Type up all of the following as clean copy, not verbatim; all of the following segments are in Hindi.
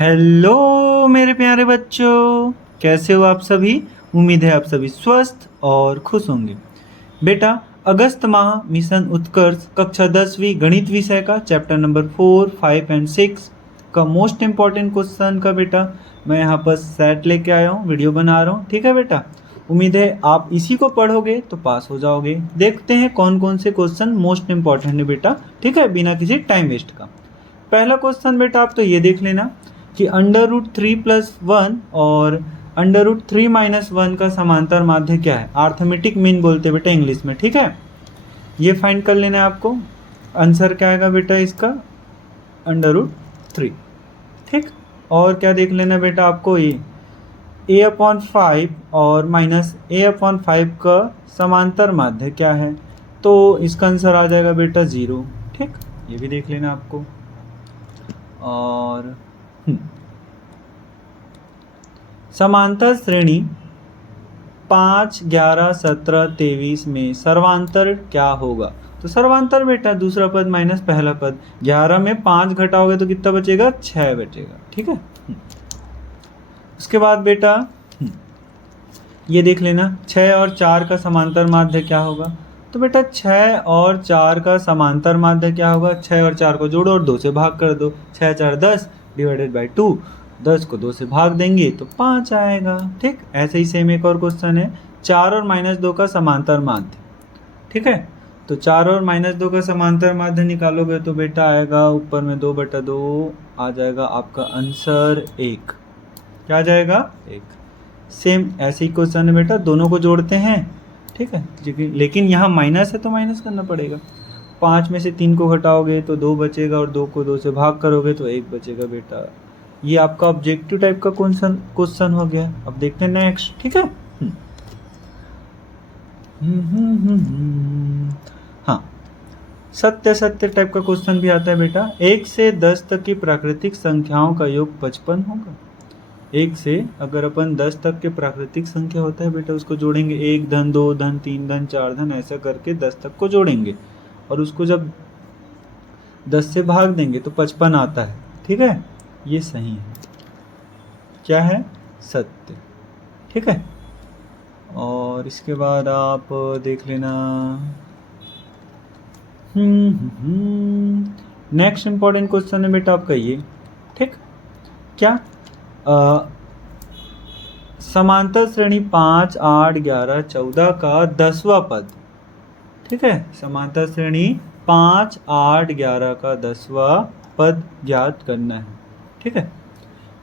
हेलो मेरे प्यारे बच्चों, कैसे हो आप सभी। उम्मीद है आप सभी स्वस्थ और खुश होंगे। बेटा, अगस्त माह मिशन उत्कर्ष कक्षा 10वीं गणित विषय का चैप्टर नंबर 4, 5 एंड 6 का मोस्ट इम्पॉर्टेंट क्वेश्चन का बेटा मैं यहाँ पर सेट लेके आया हूँ, वीडियो बना रहा हूँ। ठीक है बेटा, उम्मीद है आप इसी को पढ़ोगे तो पास हो जाओगे। देखते हैं कौन कौन से क्वेश्चन मोस्ट इम्पॉर्टेंट है बेटा। ठीक है, बिना किसी टाइम वेस्ट का। पहला क्वेश्चन बेटा आप तो ये देख लेना कि √3+1 और √3-1 का समांतर माध्य क्या है। अर्थमेटिक मीन बोलते हैं बेटा इंग्लिश में। ठीक है, ये फाइंड कर लेना है आपको। आंसर क्या आएगा बेटा इसका, √3। ठीक, और क्या देख लेना बेटा आपको, ये a/5 और -a/5 का समांतर माध्य क्या है, तो इसका आंसर आ जाएगा बेटा 0। ठीक, ये भी देख लेना आपको। और समांतर श्रेणी 5, 11, 17, 23 में सर्वांतर क्या होगा। तो सर्वांतर बेटा दूसरा पद माइनस पहला पद, 11 में 5 घटाओगे तो कितना बचेगा, 6 बचेगा। ठीक है, उसके बाद बेटा ये देख लेना 6 और 4 का समांतर माध्य क्या होगा। तो बेटा 6 और 4 का समांतर माध्य क्या होगा, 6 और 4 को जोड़ो और 2 से भाग कर दो। 6 4 10 डिवाइडेड बाई 2, 10 को 2 से भाग देंगे तो 5 आएगा। ठीक, ऐसे ही सेम एक और क्वेश्चन है, 4 और -2 का समांतर माध्य। ठीक है, तो 4 और -2 का समांतर माध्य निकालोगे तो बेटा आएगा ऊपर में 2/2 आ जाएगा आपका आंसर 1। क्या आ जाएगा, 1। सेम ऐसे ही क्वेश्चन है बेटा, दोनों को जोड़ते हैं। ठीक है, लेकिन यहाँ माइनस है तो माइनस करना पड़ेगा। 5 में से 3 को घटाओगे तो 2 बचेगा और 2 को 2 से भाग करोगे तो 1 बचेगा बेटा। ये आपका ऑब्जेक्टिव टाइप का क्वेश्चन हो गया। अब देखते हैं नेक्स्ट। ठीक है, हाँ, सत्य टाइप का क्वेश्चन भी आता है बेटा। 1 से 10 तक की प्राकृतिक संख्याओं का योग 55 होगा। 1 से अगर अपन 10 तक के प्राकृतिक संख्या होता है बेटा, उसको जोड़ेंगे 1 धन 2 धन 3 धन 4 धन, ऐसा करके 10 तक को जोड़ेंगे और उसको जब 10 से भाग देंगे तो 55 आता है। ठीक है, ये सही है, क्या है, सत्य। ठीक है, और इसके बाद आप देख लेना नेक्स्ट इंपॉर्टेंट क्वेश्चन है बेटा आपका ये। ठीक, क्या समांतर श्रेणी 5, 8, 11, 14 का 10वां पद। ठीक है, समांतर श्रेणी 5, 8, 11 का 10वां पद ज्ञात करना है। ठीक है,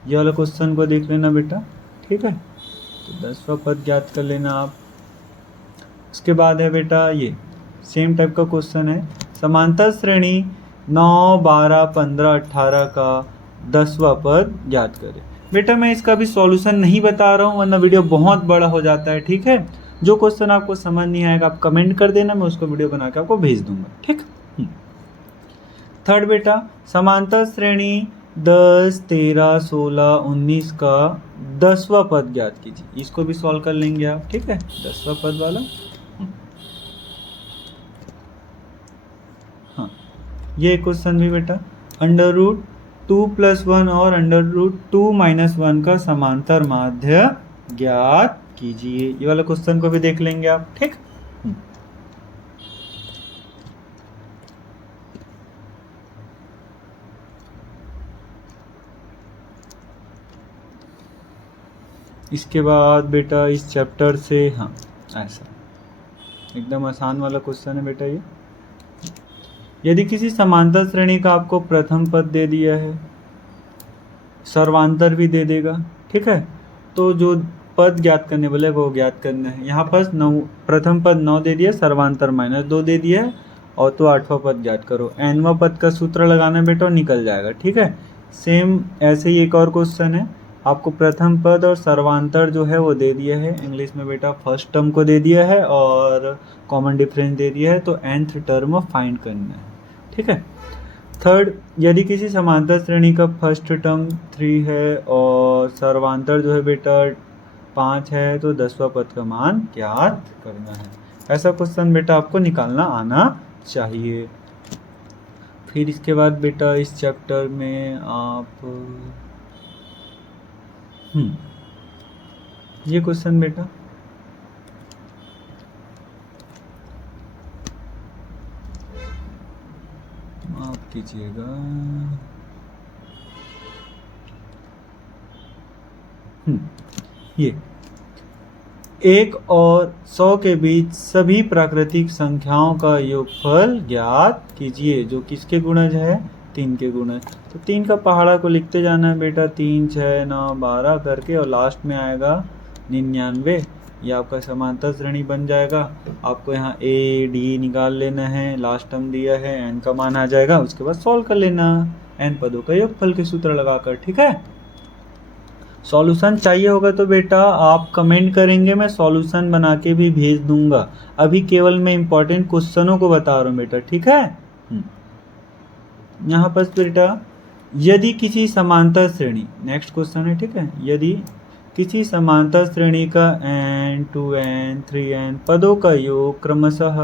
ये वाला क्वेश्चन को देख लेना बेटा। ठीक है, तो 10वां पद ज्ञात कर लेना आप। उसके बाद है बेटा ये सेम टाइप का क्वेश्चन है, समांतर श्रेणी 9, 12, 15, 18 का 10वां पद ज्ञात करें। बेटा मैं इसका भी सॉल्यूशन नहीं बता रहा हूँ वरना वीडियो बहुत बड़ा हो जाता है। ठीक है, जो क्वेश्चन आपको समझ नहीं आएगा आप कमेंट कर देना, मैं उसको वीडियो बना के आपको भेज दूंगा। ठीक, थर्ड बेटा, समांतर श्रेणी 10, 13, 16, 19 का 10वां पद ज्ञात कीजिए। इसको भी सॉल्व कर लेंगे आप। ठीक है, 10वां पद वाला। हाँ, ये क्वेश्चन भी बेटा √2+1 और √2-1 का समांतर माध्य ज्ञात कीजिए। ये वाला क्वेश्चन को भी देख लेंगे आप। ठीक, इसके बाद बेटा इस चैप्टर से, हाँ ऐसा एकदम आसान वाला क्वेश्चन है बेटा ये। यदि किसी समांतर श्रेणी का आपको प्रथम पद दे दिया है, सर्वांतर भी दे देगा। ठीक है, तो जो पद ज्ञात करने बोले वो ज्ञात करना है। यहाँ पर 9, प्रथम पद 9 दे दिया, सर्वांतर -2 दे दिया है, और तो 8वां पद ज्ञात करो। nवां पद का सूत्र लगाना बेटा और निकल जाएगा। ठीक है, सेम ऐसे ही एक और क्वेश्चन है, आपको प्रथम पद और सर्वांतर जो है वो दे दिया है। इंग्लिश में बेटा फर्स्ट टर्म को दे दिया है और कॉमन डिफरेंस दे दिया है, तो nth टर्म फाइंड करना है। ठीक है, थर्ड, यदि किसी समांतर श्रेणी का फर्स्ट टर्म 3 है और सर्वांतर जो है बेटा 5 है, तो 10वां पद का मान ज्ञात करना है। ऐसा क्वेश्चन बेटा आपको निकालना आना चाहिए। फिर इसके बाद बेटा इस चैप्टर में आप ये क्वेश्चन बेटा माफ कीजिएगा। ये 1 और 100 के बीच सभी प्राकृतिक संख्याओं का योगफल ज्ञात कीजिए, जो किसके गुणज है? 3 के गुणज। तो 3 का पहाड़ा को लिखते जाना है बेटा, 3 6 9 12 करके, और लास्ट में आएगा 99। ये आपका समांतर श्रेणी बन जाएगा। आपको यहाँ ए डी निकाल लेना है, लास्ट टर्म दिया है, एन का मान आ जाएगा, उसके बाद सॉल्व कर लेना एन पदों का योगफल के सूत्र लगाकर। ठीक है, सॉल्यूशन चाहिए होगा तो बेटा आप कमेंट करेंगे, मैं सॉल्यूशन बना के भी भेज दूंगा। अभी केवल मैं इंपॉर्टेंट क्वेश्चनों को बता रहा हूँ बेटा। ठीक है, यहाँ पर बेटा यदि किसी समांतर श्रेणी, नेक्स्ट क्वेश्चन है, ठीक है, यदि किसी समांतर श्रेणी का n 2n 3n पदों का योग क्रमशः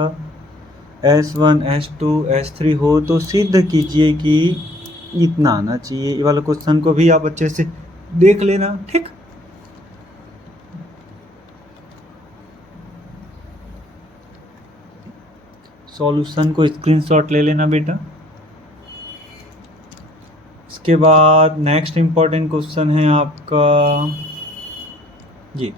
s1 s2 s3 हो तो सिद्ध कीजिए कि इतना आना चाहिए। ये वाला क्वेश्चन को भी आप अच्छे से देख लेना। ठीक, सॉल्यूशन को स्क्रीनशॉट ले लेना बेटा। इसके बाद नेक्स्ट इंपॉर्टेंट क्वेश्चन है आपका ये,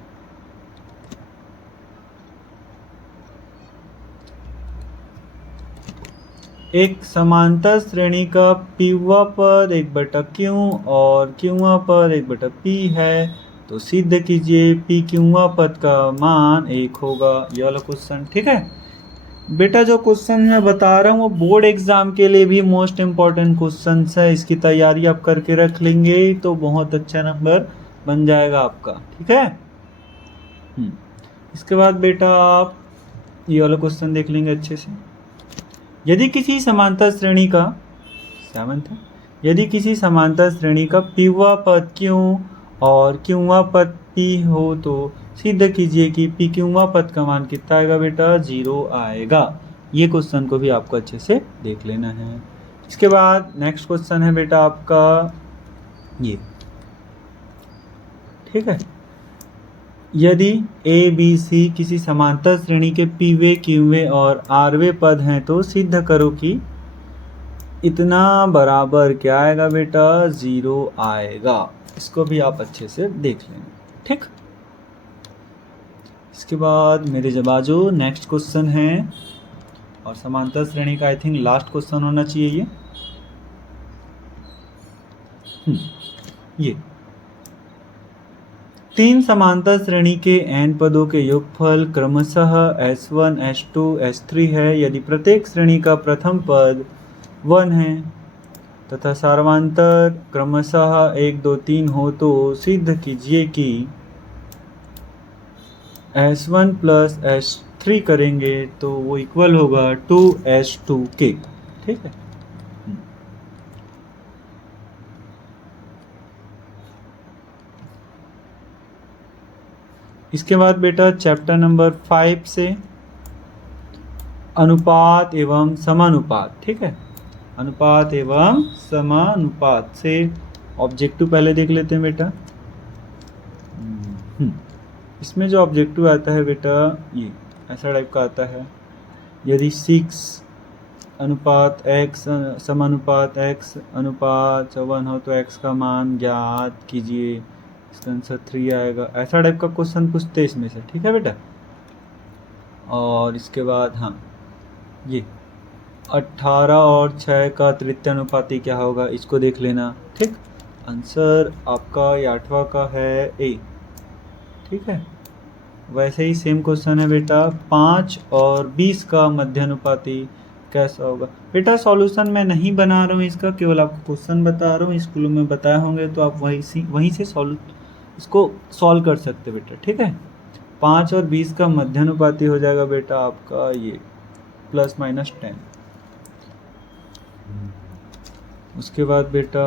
एक समांतर श्रेणी का पीवा पद 1/q और क्यूवा पद 1/p है, तो सिद्ध कीजिए p क्यूवा पद का मान 1 होगा। ये वाला क्वेश्चन। ठीक है बेटा, जो क्वेश्चन मैं बता रहा हूँ वो बोर्ड एग्जाम के लिए भी मोस्ट इम्पॉर्टेंट क्वेश्चन है। इसकी तैयारी आप करके रख लेंगे तो बहुत अच्छा नंबर बन जाएगा आपका। ठीक है, इसके बाद बेटा आप ये वाला क्वेश्चन देख लेंगे अच्छे से। यदि किसी समांतर श्रेणी का 7th है, यदि किसी समांतर श्रेणी का पीवा पद क्यू और क्यूवा पद p हो तो सिद्ध कीजिए कि p क्यूवा पद का मान कितना आएगा बेटा? 0 आएगा। ये क्वेश्चन को भी आपको अच्छे से देख लेना है। इसके बाद नेक्स्ट क्वेश्चन है बेटा आपका ये, ठीक है, यदि a b c किसी समांतर श्रेणी के pवे क्यूवे और rवे पद हैं तो सिद्ध करो कि इतना बराबर क्या आएगा बेटा? 0 आएगा। इसको भी आप अच्छे से देख लेंगे। ठीक, इसके बाद मेरे जबाजो नेक्स्ट क्वेश्चन है और समांतर श्रेणी का आई थिंक लास्ट क्वेश्चन होना चाहिए ये 3 समांतर श्रेणी के n पदों के योगफल क्रमशः s1 s2 s3 है यदि प्रत्येक श्रेणी का प्रथम पद 1 है तथा सार्वंतर क्रमशः 1 2 3 हो तो सिद्ध कीजिए कि s1 प्लस s3 करेंगे तो वो इक्वल होगा 2s2 के। ठीक है, इसके बाद बेटा चैप्टर नंबर 5 से अनुपात एवं समानुपात। ठीक है, अनुपात एवं समानुपात से ऑब्जेक्टिव पहले देख लेते हैं बेटा। इसमें जो ऑब्जेक्टिव आता है बेटा ये ऐसा टाइप का आता है, यदि 6 अनुपात x समानुपात x अनुपात 1 हो तो x का मान ज्ञात कीजिए, इसका आंसर 3 आएगा। ऐसा टाइप का क्वेश्चन पूछते हैं इसमें से। ठीक है बेटा, और इसके बाद हाँ ये 18 और 6 का तृतीय अनुपाती क्या होगा इसको देख लेना। ठीक, आंसर आपका 8वां का है ए। ठीक है, वैसे ही सेम क्वेश्चन है बेटा 5 और 20 का मध्यानुपाती कैसा होगा। बेटा सॉल्यूशन मैं नहीं बना रहा हूँ इसका, केवल आपको क्वेश्चन बता रहा हूँ। स्कूलों में बताए होंगे तो आप वहीं से इसको सॉल्व कर सकते बेटा। ठीक है, 5 और 20 का मध्यानुपाती हो जाएगा बेटा आपका ये ±10। उसके बाद बेटा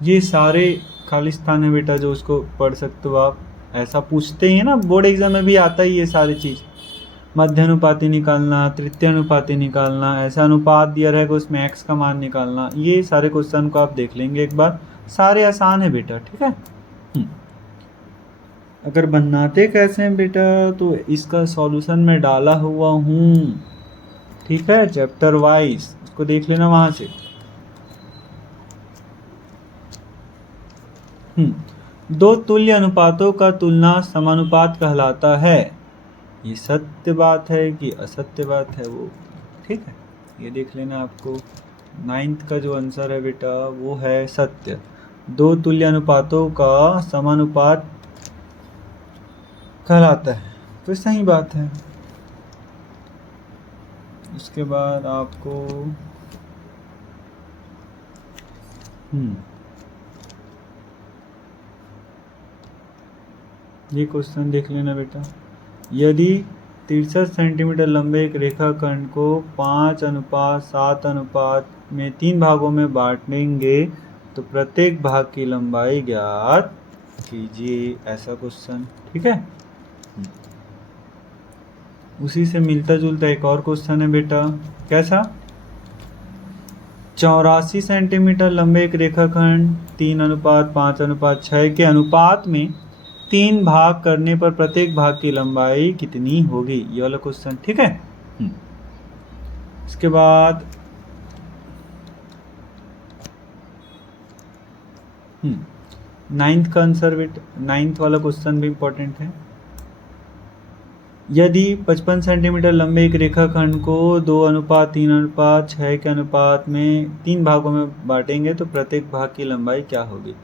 ये सारे खाली स्थान है बेटा जो उसको पढ़ सकते हो आप। ऐसा पूछते ही है ना, बोर्ड एग्जाम में भी आता ही ये सारी चीज़। मध्यानुपाती निकालना, तृतीय अनुपाती निकालना, ऐसा अनुपात दिया रहेगा उसमें x का मान निकालना, ये सारे क्वेश्चन को आप देख लेंगे एक बार, सारे आसान है बेटा, ठीक है। अगर बनाते कैसे हैं बेटा, तो इसका सॉल्यूशन मैं डाला हुआ हूँ, ठीक है, चैप्टर वाइज, इसको देख लेना वहां से। दो तुल्य अनुपातों का तुलना समानुपात कहलाता है, ये सत्य बात है कि असत्य बात है वो, ठीक है, ये देख लेना आपको। 9th का जो आंसर है बेटा वो है सत्य, दो तुल्य अनुपातों का समानुपात कहलाता है, तो सही बात है। उसके बाद आपको ये क्वेश्चन देख लेना बेटा, यदि 63 सेंटीमीटर लंबे एक रेखाखंड को 5:7 अनुपात में 3 भागों में बांटेंगे तो प्रत्येक भाग की लंबाई ज्ञात कीजिए, ऐसा क्वेश्चन, ठीक है। उसी से मिलता जुलता एक और क्वेश्चन है बेटा, कैसा, 84 सेंटीमीटर लंबे एक रेखाखंड 3:5:6 के अनुपात में 3 भाग करने पर प्रत्येक भाग की लंबाई कितनी होगी, ये वाला क्वेश्चन, ठीक है। इसके बाद 9th का आंसर बेटा, 9th वाला क्वेश्चन भी इंपॉर्टेंट है। यदि 55 सेंटीमीटर लंबे एक रेखाखंड को 2:3:6 के अनुपात में 3 भागों में बांटेंगे तो प्रत्येक भाग की लंबाई क्या होगी।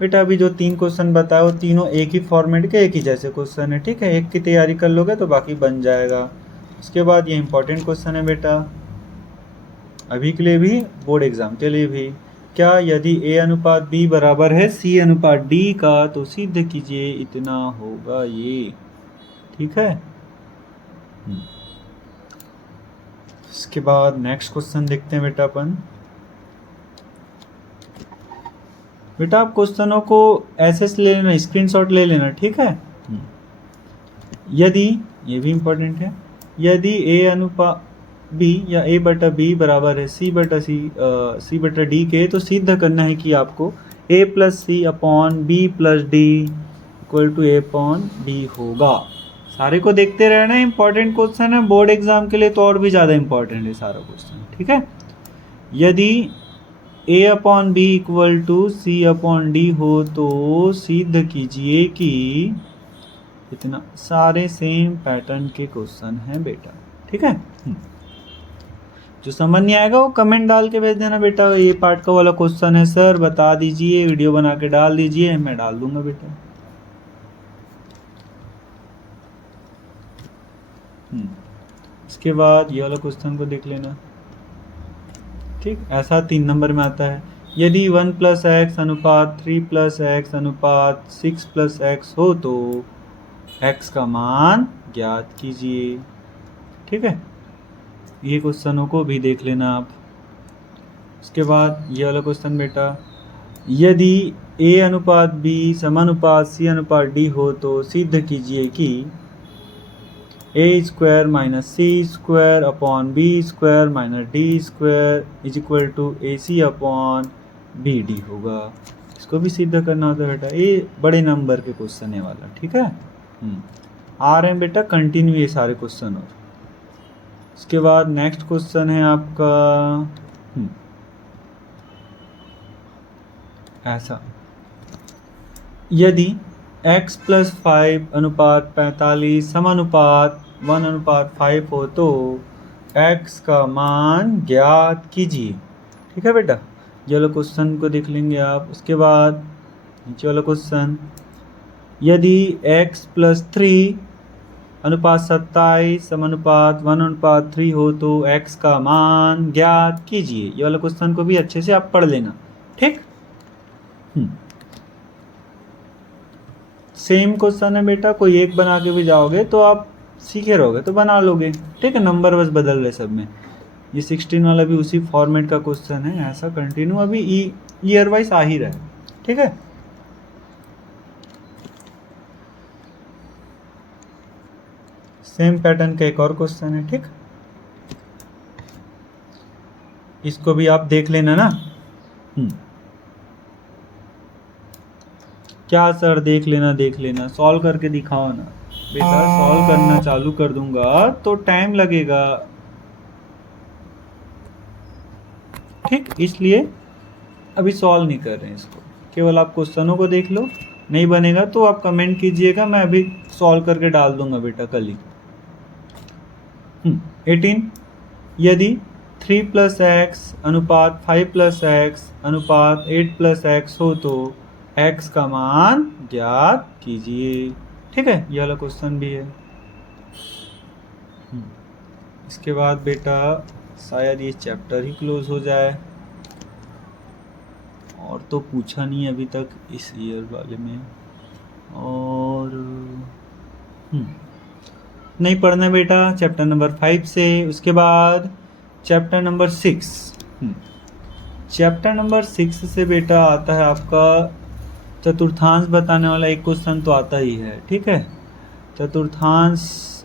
बेटा अभी जो 3 क्वेश्चन बताए वो तीनों एक ही फॉर्मेट के एक ही जैसे क्वेश्चन है, ठीक है, एक की तैयारी कर लोगे तो बाकी बन जाएगा। उसके बाद ये इंपॉर्टेंट क्वेश्चन है बेटा अभी के लिए भी, बोर्ड एग्जाम के लिए भी, क्या यदि A/B बराबर है C/D का तो सिद्ध कीजिए इतना होगा ये, ठीक है। इसके बाद नेक्स्ट क्वेश्चन देखते हैं बेटा अपन। बेटा आप क्वेश्चनों को ऐसे ले लेना, स्क्रीनशॉट ले लेना, ठीक है। यदि, ये भी इंपॉर्टेंट है, यदि A/B या A/B बराबर है C/D के, तो सिद्ध करना है कि आपको A+C/B+D = A/D होगा। सारे को देखते रहना, इंपॉर्टेंट क्वेश्चन है बोर्ड एग्जाम के लिए, तो और भी ज़्यादा इंपॉर्टेंट है सारा क्वेश्चन, ठीक है। यदि A/B = C/D हो तो सिद्ध कीजिए कि इतना, सारे सेम पैटर्न के क्वेश्चन हैं बेटा, ठीक है। जो समझ नहीं आएगा वो कमेंट डाल के भेज देना बेटा, ये पार्ट का वाला क्वेश्चन है सर बता दीजिए, वीडियो बना के डाल दीजिए, मैं डाल दूंगा बेटा। इसके बाद ये वाला क्वेश्चन को देख लेना, ठीक, ऐसा 3 नंबर में आता है, यदि 1+x अनुपात 3+x अनुपात 6+x हो तो x का मान ज्ञात कीजिए, ठीक है। ये क्वेश्चनों को भी देख लेना आप। उसके बाद ये वाला क्वेश्चन बेटा, यदि A/B समानुपात C/D हो तो सिद्ध कीजिए कि A² - C² upon B² - D² = AC/BD होगा। इसको भी सिद्ध करना होता है बेटा, ये बड़े नंबर के क्वेश्चन है वाला, ठीक है। आ रहे हैं बेटा कंटिन्यू ये सारे क्वेश्चन। और इसके बाद नेक्स्ट क्वेश्चन है आपका ऐसा, यदि x+5 अनुपात 45 समानुपात 1:5 हो तो x का मान ज्ञात कीजिए, ठीक है बेटा। ये वाला क्वेश्चन को देख लेंगे आप। उसके बाद नीचे वाला क्वेश्चन, यदि x+3 अनुपात 27 समानुपात 1:3 हो तो x का मान ज्ञात कीजिए। ये वाला क्वेश्चन को भी अच्छे से आप पढ़ लेना, ठीक। सेम क्वेश्चन है बेटा, कोई एक बना के भी जाओगे तो आप सीखे रहोगे तो बना लोगे, ठीक है, नंबर बस बदल रहे सब में। ये 16 वाला भी उसी फॉर्मेट का क्वेश्चन है, ऐसा कंटिन्यू अभी ईयर वाइज आ ही रहा है, ठीक है। सेम पैटर्न का एक और क्वेश्चन है, ठीक। इसको भी आप देख लेना ना। क्या सर देख लेना, सॉल्व करके दिखाओ ना बेटा। सॉल्व करना चालू कर दूंगा तो टाइम लगेगा, ठीक, इसलिए अभी सॉल्व नहीं कर रहे हैं इसको, केवल आप क्वेश्चनों को देख लो। नहीं बनेगा तो आप कमेंट कीजिएगा, मैं अभी सॉल्व करके डाल दूंगा बेटा कल ही। 18, यदि 3 + x अनुपात 5 + x अनुपात 8 + x हो तो x का मान ज्ञात कीजिए, ठीक है। ये वाला क्वेश्चन भी है। इसके बाद बेटा शायद ये चैप्टर ही क्लोज हो जाए, और तो पूछा नहीं अभी तक इस ईयर वाले में। और नहीं पढ़ना बेटा चैप्टर नंबर 5 से। उसके बाद चैप्टर नंबर 6, चैप्टर नंबर 6 से बेटा आता है आपका चतुर्थांश बताने वाला एक क्वेश्चन तो आता ही है, ठीक है। चतुर्थांश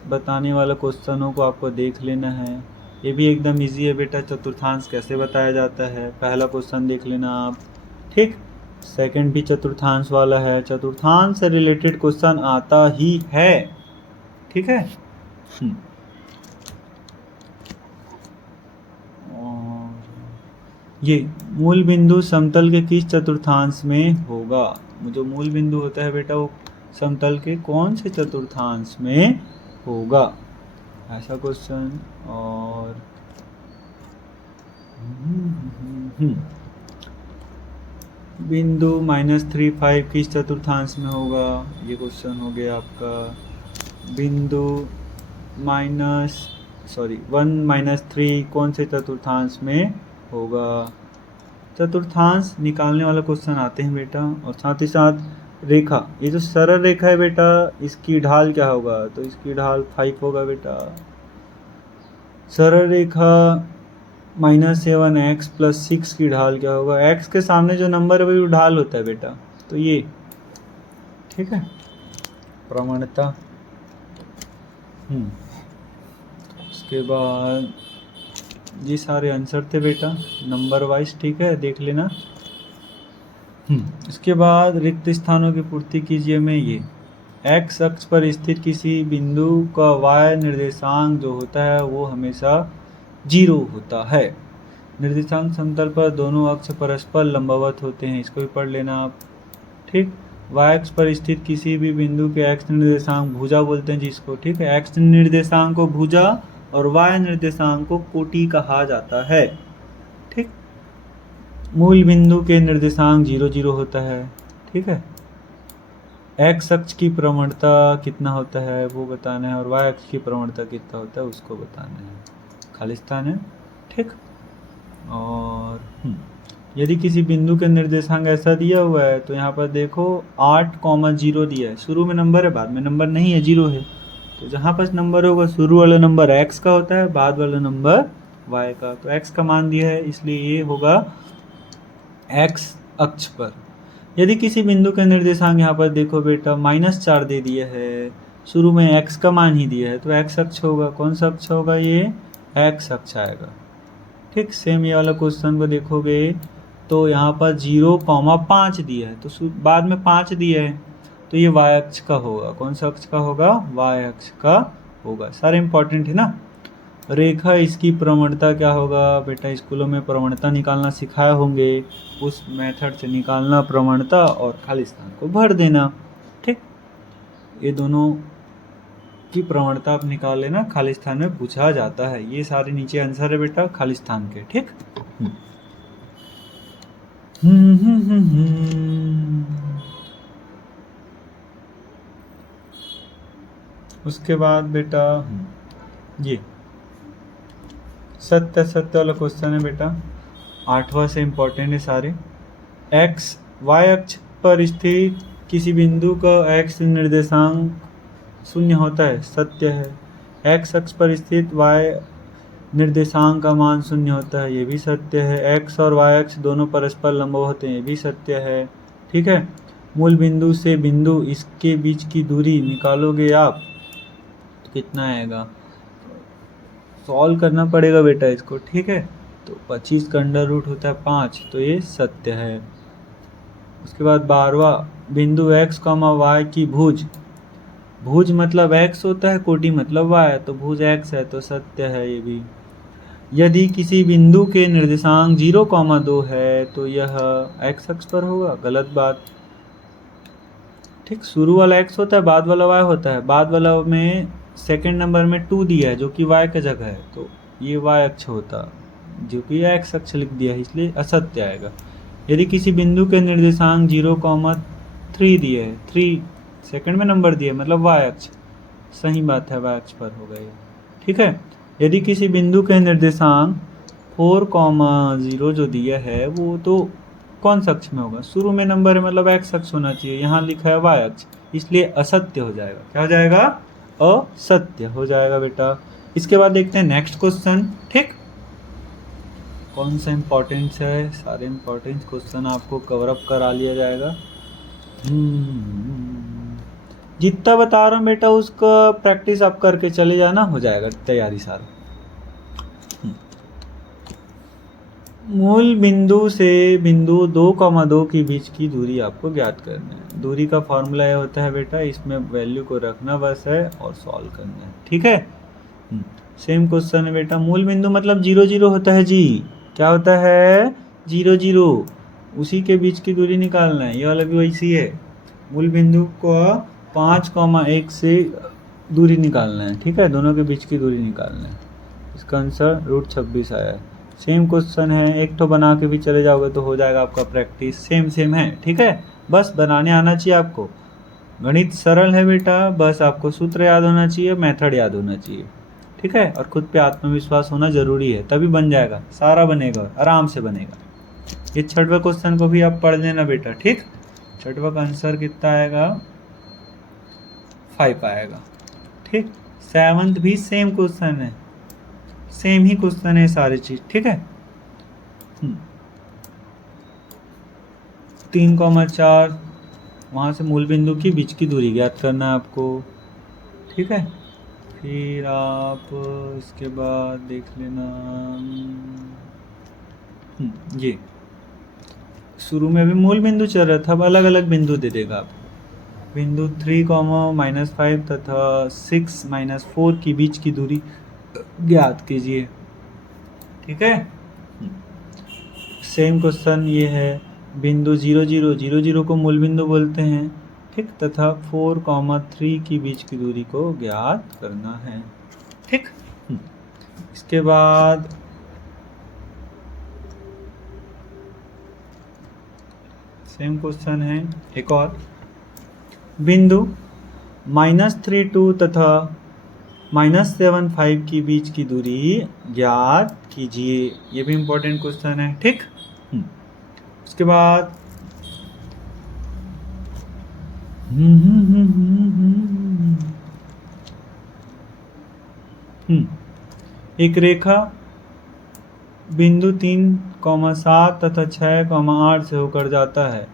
बताने वाला क्वेश्चनों को आपको देख लेना है। ये भी एकदम इजी है बेटा, चतुर्थांश कैसे बताया जाता है। पहला क्वेश्चन देख लेना आप, ठीक। सेकंड भी चतुर्थांश वाला है, चतुर्थांश से रिलेटेड क्वेश्चन आता ही है, ठीक है। और ये मूल बिंदु समतल के किस चतुर्थांश में होगा। जो मूल बिंदु होता है बेटा वो समतल के कौन से चतुर्थांश में होगा, ऐसा क्वेश्चन। और बिंदु -3, 5 किस चतुर्थांश में होगा, ये क्वेश्चन हो गया आपका। बिंदु 1 - 3 कौन से चतुर्थांश में होगा। चतुर्थांश निकालने वाला क्वेश्चन आते हैं बेटा। और साथ ही साथ रेखा, ये जो सरल रेखा है बेटा इसकी ढाल क्या होगा, तो इसकी ढाल 5 होगा बेटा। सरल रेखा -7x + 6 की ढाल क्या होगा। x के सामने जो नंबर है वो ढाल होता है बेटा, तो ये, ठीक है, प्रवणता। उसके बाद ये सारे आंसर थे बेटा नंबर वाइज, ठीक है, देख लेना। इसके बाद रिक्त स्थानों की पूर्ति कीजिए में ये x अक्ष पर स्थित किसी बिंदु का y निर्देशांक जो होता है वो हमेशा 0 होता है। निर्देशांक समतल पर दोनों अक्ष परस्पर लंबवत होते हैं, इसको भी पढ़ लेना आप, ठीक। y अक्ष पर स्थित किसी भी बिंदु के x निर्देशांक भुजा बोलते हैं जिसको, ठीक है। x निर्देशांक को भुजा और y निर्देशांक को कोटि कहा जाता है, ठीक। मूल बिंदु के निर्देशांक 0, 0 होता है, ठीक है। x अक्ष की प्रवणता कितना होता है वो बताना है, और y अक्ष की प्रवणता कितना होता है उसको बताना है। खालिस्तान है, ठीक। और यदि किसी बिंदु के निर्देशांक ऐसा दिया हुआ है तो यहाँ पर देखो 8,0 दिया है। शुरू में नंबर है, बाद में नंबर नहीं है, 0 है। तो जहाँ पर नंबर होगा शुरू वाला नंबर x का होता है, बाद वाला नंबर y का। तो x का मान दिया है इसलिए ये होगा x अक्ष पर। यदि किसी बिंदु के निर्देशांक यहाँ पर देखो बेटा -4 दे दिया है, शुरू में x का मान ही दिया है, तो x अक्ष होगा। कौन सा अक्ष होगा, ये x अक्ष आएगा, ठीक। सेम ये वाला क्वेश्चन को देखोगे तो यहाँ पर 0,5 दिया है, तो बाद में 5 दिया है, तो ये y अक्ष का होगा। कौन सा अक्ष का होगा, y अक्ष का होगा। सारे इंपॉर्टेंट है ना। रेखा, इसकी प्रवणता क्या होगा बेटा, स्कूलों में प्रवणता निकालना सिखाए होंगे, उस मेथड से निकालना प्रवणता और खाली स्थान को भर देना, ठीक। ये दोनों की प्रवणता आप निकाल लेना, खाली स्थान में पूछा जाता है। ये सारे नीचे आंसर है बेटा खाली स्थान के, ठीक। उसके बाद बेटा ये सत्य वाला क्वेश्चन है बेटा, 8वां से इम्पोर्टेंट है सारे। y अक्ष पर स्थित किसी बिंदु का x निर्देशांक 0 होता है, सत्य है। x अक्ष पर स्थित y निर्देशांक का मान 0 होता है, ये भी सत्य है। x और y अक्ष दोनों परस्पर लंब होते हैं, ये भी सत्य है, ठीक है। मूल बिंदु से बिंदु इसके बीच की दूरी निकालोगे आप, तो कितना आएगा, सॉल्व करना पड़ेगा बेटा इसको, ठीक है। तो 25 का अंडर रूट होता है 5, तो ये सत्य है। उसके बाद 12वां, बिंदु x, y की भुज, भुज मतलब x होता है, कोटि मतलब y, तो भुज x है, तो सत्य है ये भी। यदि किसी बिंदु के निर्देशांक 0,2 है तो यह x अक्ष पर होगा, गलत बात, ठीक। शुरू वाला x होता है, बाद वाला y होता है, बाद वाला में सेकंड नंबर में 2 दिया है जो कि y का जगह है, तो ये y अक्ष होता, जो कि x अक्ष लिख दिया है, इसलिए असत्य आएगा। यदि किसी बिंदु के निर्देशांक 0,3 दिए है, 3 सेकंड में नंबर दिए मतलब y अक्ष, सही बात है, y अक्ष पर होगा ये, ठीक है। यदि किसी बिंदु के निर्देशांक 4,0 जो दिया है वो तो कौन सा अक्ष में होगा, शुरू में नंबर है मतलब x अक्ष होना चाहिए, यहाँ लिखा है y अक्ष, इसलिए असत्य हो जाएगा। क्या हो जाएगा, असत्य हो जाएगा बेटा। इसके बाद देखते हैं नेक्स्ट क्वेश्चन, ठीक। कौन सा इम्पोर्टेंट है, सारे इम्पोर्टेंट क्वेश्चन आपको कवर अप करा लिया जाएगा। जितना बता रहा हूँ बेटा उसका प्रैक्टिस आप करके चले जाना, हो जाएगा तैयारी सारा। मूल बिंदु से बिंदु 2,2 के बीच की दूरी आपको ज्ञात करना है। दूरी का फॉर्मूला यह होता है बेटा, इसमें वैल्यू को रखना बस है और सॉल्व करना है, ठीक है। सेम क्वेश्चन है बेटा, मूल बिंदु मतलब 0,0 होता है जी, क्या होता है 0,0, उसी के बीच की दूरी निकालना है, ये वाला भी वैसी है। मूल बिंदु को 5,1 से दूरी निकालना है, ठीक है, दोनों के बीच की दूरी निकालना है। इसका आंसर √26 आया है। सेम क्वेश्चन है, एक तो बना के भी चले जाओगे तो हो जाएगा आपका प्रैक्टिस, सेम है, ठीक है। बस बनाने आना चाहिए आपको, गणित सरल है बेटा, बस आपको सूत्र याद होना चाहिए, मेथड याद होना चाहिए, ठीक है। और खुद पे आत्मविश्वास होना जरूरी है, तभी बन जाएगा, सारा बनेगा, आराम से बनेगा। ये 6वां क्वेश्चन को भी आप पढ़ लेना बेटा, ठीक। 6वां का आंसर कितना आएगा, 5 आएगा, ठीक। 7th भी सेम क्वेश्चन है, सेम ही क्वेश्चन है सारी चीज, ठीक है। 3,4 वहां से मूल बिंदु की बीच की दूरी ज्ञात करना है आपको, ठीक है। फिर आप इसके बाद देख लेना, ये शुरू में अभी मूल बिंदु चल रहा था, अब अलग अलग बिंदु दे देगा आपको। बिंदु 3,-5 तथा 6-4 की बीच की दूरी ज्ञात कीजिए, ठीक है। सेम क्वेश्चन ये है, बिंदु 0,0 को मूल बिंदु बोलते हैं, ठीक, तथा 4,3 की बीच की दूरी को ज्ञात करना है, ठीक। इसके बाद सेम क्वेश्चन है एक और, बिंदु -32 तथा -75 की बीच की दूरी ज्ञात कीजिए, ये भी इम्पोर्टेंट क्वेश्चन है, ठीक। उसके बाद एक रेखा बिंदु 3,7 तथा 6,8 से होकर जाता है,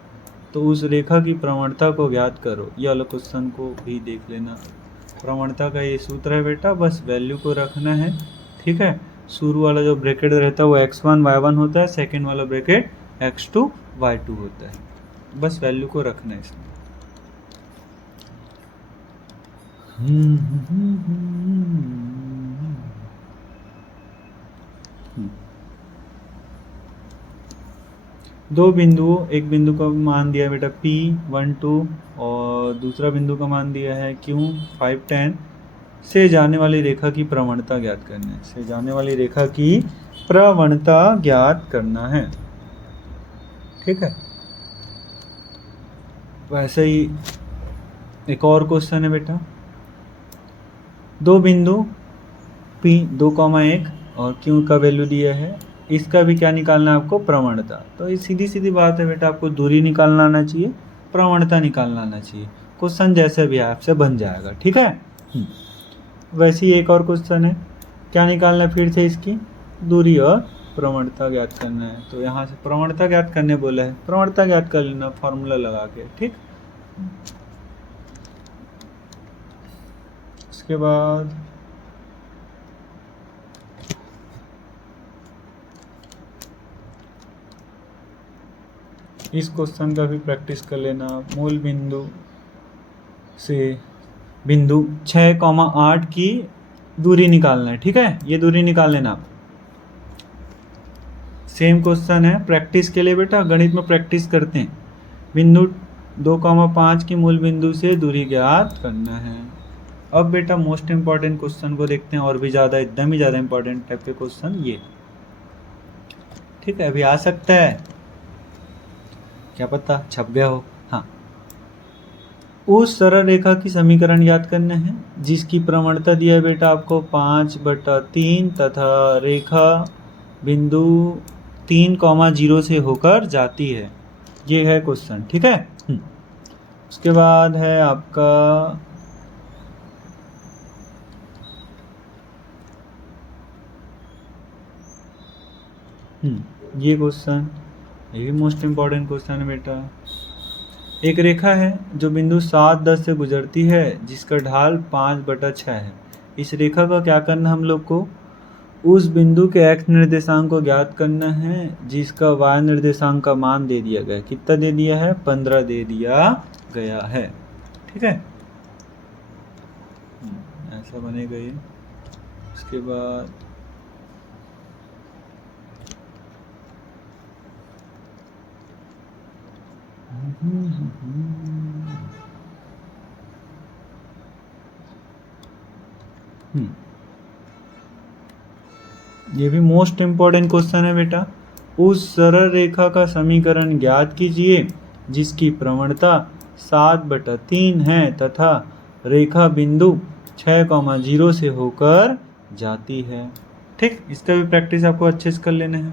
तो उस रेखा की प्रवणता को ज्ञात करो। ये वाला क्वेश्चन को भी देख लेना। प्रवणता का ये सूत्र है बेटा, बस वैल्यू को रखना है, ठीक है। शुरू वाला जो ब्रैकेट रहता है वो x1 y1 होता है, सेकेंड वाला ब्रैकेट x2 y2 होता है, बस वैल्यू को रखना है इसमें। दो बिंदुओं, एक बिंदु का मान दिया है बेटा P12 और दूसरा बिंदु का मान दिया है Q510 से जाने वाली रेखा की प्रवणता ज्ञात करना है, से जाने वाली रेखा की प्रवणता ज्ञात करना है, ठीक है। वैसे ही एक और क्वेश्चन है बेटा, दो बिंदु P 2,1 और Q का वैल्यू दिया है, इसका भी क्या निकालना है आपको, प्रवणता। तो ये सीधी सीधी बात है बेटा, आपको दूरी निकालना आना चाहिए, प्रवणता निकालना आना चाहिए, क्वेश्चन जैसे भी आपसे बन जाएगा, ठीक है। वैसे ही एक और क्वेश्चन है, क्या निकालना है फिर से, इसकी दूरी और प्रवणता ज्ञात करना है। तो यहाँ से प्रवणता ज्ञात करने बोला है, प्रवणता ज्ञात कर लेना फॉर्मूला लगा के, ठीक। उसके बाद इस क्वेश्चन का भी प्रैक्टिस कर लेना। मूल बिंदु से बिंदु 6,8 की दूरी निकालना है, ठीक है, ये दूरी निकाल लेना आप। सेम क्वेश्चन है प्रैक्टिस के लिए बेटा, गणित में प्रैक्टिस करते हैं। बिंदु 2,5 की मूल बिंदु से दूरी ज्ञात करना है। अब बेटा मोस्ट इंपॉर्टेंट क्वेश्चन को देखते हैं, और भी ज़्यादा एकदम ही ज़्यादा इंपॉर्टेंट टाइप के क्वेश्चन ये, ठीक है, अभी आ सकता है, क्या पता छप गया हो। हाँ, उस सरल रेखा की समीकरण याद करना है जिसकी प्रवणता दिया है बेटा आपको 5/3 तथा रेखा बिंदु 3,0 से होकर जाती है। ये है क्वेश्चन, ठीक है। उसके बाद है आपका ये क्वेश्चन, ये भी मोस्ट इम्पॉर्टेंट क्वेश्चन है बेटा। एक रेखा है जो बिंदु 7-10 से गुजरती है जिसका ढाल 5/6 है। इस रेखा का क्या करना हम लोग को, उस बिंदु के x निर्देशांक को ज्ञात करना है जिसका y निर्देशांक का मान दे दिया गया है। कितना दे दिया है, 15 दे दिया गया है, ठीक है, ऐसा बनेगा ये। उसके बाद ये भी मोस्ट इंपॉर्टेंट क्वेश्चन है बेटा। उस सरल रेखा का समीकरण ज्ञात कीजिए जिसकी प्रवणता 7/3 है तथा रेखा बिंदु 6,0 से होकर जाती है, ठीक। इसका भी प्रैक्टिस आपको अच्छे से कर लेना है।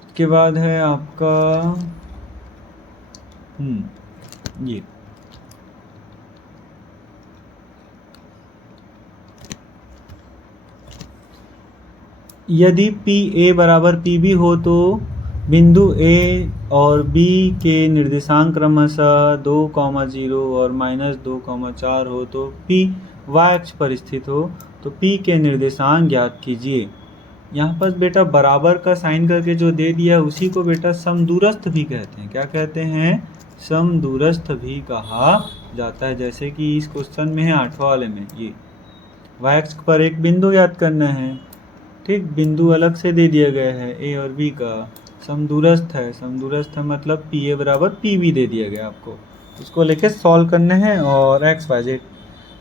उसके बाद है आपका ये यदि पी ए बराबर पी बी हो तो बिंदु ए और बी के निर्देशांक क्रमशः 2,0 और -2,4 हो तो पी वाई अक्ष पर स्थित हो तो पी के निर्देशांक ज्ञात कीजिए। यहाँ पर बेटा बराबर का साइन करके जो दे दिया है उसी को बेटा समदूरस्थ भी कहते हैं। क्या कहते हैं, समदूरस्थ भी कहा जाता है। जैसे कि इस क्वेश्चन में है 8वां वाले में, ये वाई अक्ष पर एक बिंदु याद करना है, ठीक, बिंदु अलग से दे दिया गया है ए और बी का, समदूरस्थ है। समदूरस्थ है मतलब पी ए बराबर पी बी दे दिया गया आपको, उसको लेके सॉल्व करना है और एक्स वाई जेड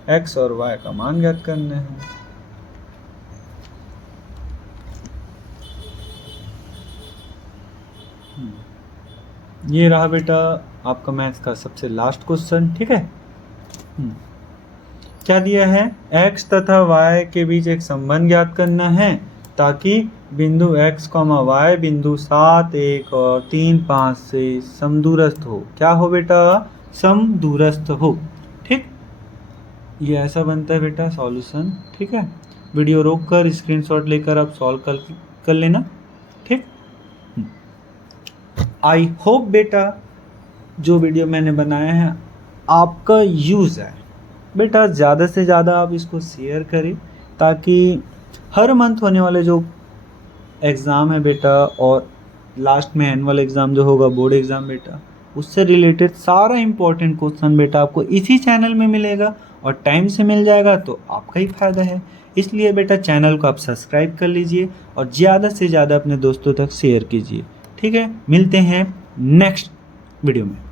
एक्स और वाई का मान ज्ञात करना है। ये रहा बेटा आपका मैथ्स का सबसे लास्ट क्वेश्चन, ठीक है। क्या दिया है, x तथा y के बीच एक संबंध ज्ञात करना है ताकि बिंदु x, y बिंदु 7, 1 और 3, 5 से समदूरस्थ हो। क्या हो बेटा, समदूरस्थ हो, ठीक। ये ऐसा बनता है बेटा सॉल्यूशन, ठीक है। वीडियो रोक कर स्क्रीनशॉट लेकर आप सॉल्व कर लेना, ठीक। आई होप बेटा जो वीडियो मैंने बनाया है आपका यूज़ है। बेटा ज़्यादा से ज़्यादा आप इसको शेयर करें ताकि हर मंथ होने वाले जो एग्ज़ाम है बेटा और लास्ट में एनुअल एग्ज़ाम जो होगा बोर्ड एग्ज़ाम बेटा, उससे रिलेटेड सारा इम्पोर्टेंट क्वेश्चन बेटा आपको इसी चैनल में मिलेगा और टाइम से मिल जाएगा तो आपका ही फ़ायदा है। इसलिए बेटा चैनल को आप सब्सक्राइब कर लीजिए और ज़्यादा से ज़्यादा अपने दोस्तों तक शेयर कीजिए, ठीक है। मिलते हैं नेक्स्ट वीडियो में।